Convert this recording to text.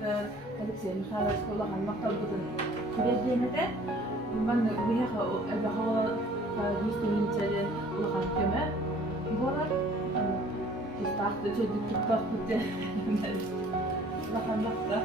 كده Алексей Михайлович улахан макталбытын киберденете мен бияха эбахала хистеминчерен улахан көмө болар истахты чөдүк тутак бутте улахан макта